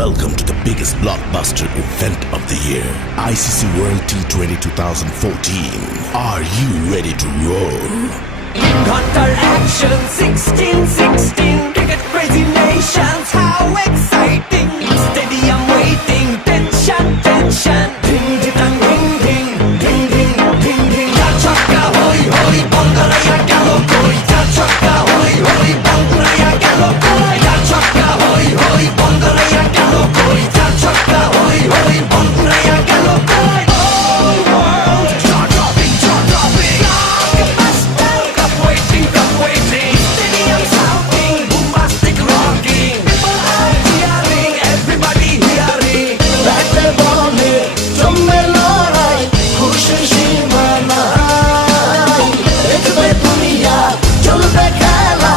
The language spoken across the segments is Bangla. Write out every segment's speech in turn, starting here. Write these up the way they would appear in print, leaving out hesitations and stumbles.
Welcome to the biggest blockbuster event of the year, ICC World T20 2014. Are you ready to roll? Counter action 16-16 cricket crazy nations, how exciting! Stadium waiting, tension, tension. Ding ding ding ding ding ding ding ding. Ja chakka hoi hoi, Bangalaya gelo koi. Ja chakka hoi hoi, Bangalaya gelo koi. Ja chakka hoi hoi, Bangalaya gelo koi. Ja chakka hoi hoi, Bangalaya gelo koi. Oh world, jaw dropping, jaw dropping. Blockbuster, cup waiting, cup waiting. Stadium shouting, bombastic rocking. People are cheering, everybody hearing. ব্যাটে বলে জমবে লড়াই, খুশির সীমা নাই। দেখবে দুনিয়া, চলবে খেলা,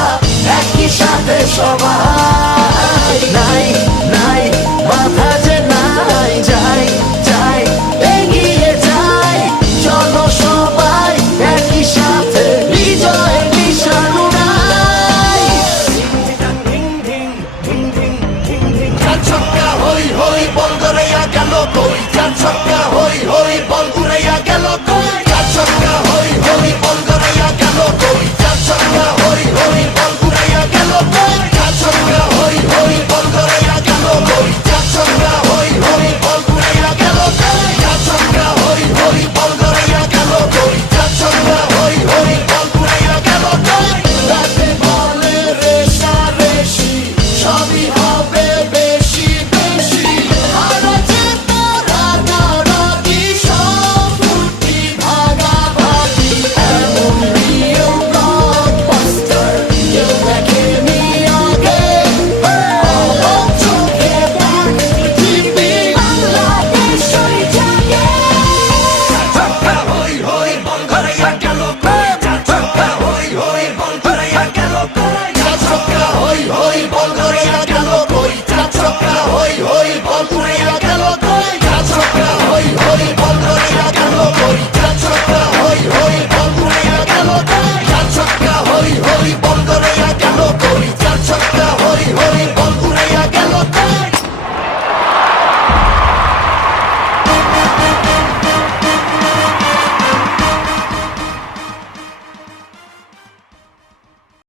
একই সাথে সবাই। নাই নাই মাথা যে নাই, যাই যাই এগিয়ে যাই। চলো সবাই একই সাথে, বিজয়ের নিশান উড়াই। Ding ding ding ding ding ding. চার ছক্কা হই হই, বল গড়াইয়া গেল কই। চার ছক্কা হই হই, বল উড়াইয়া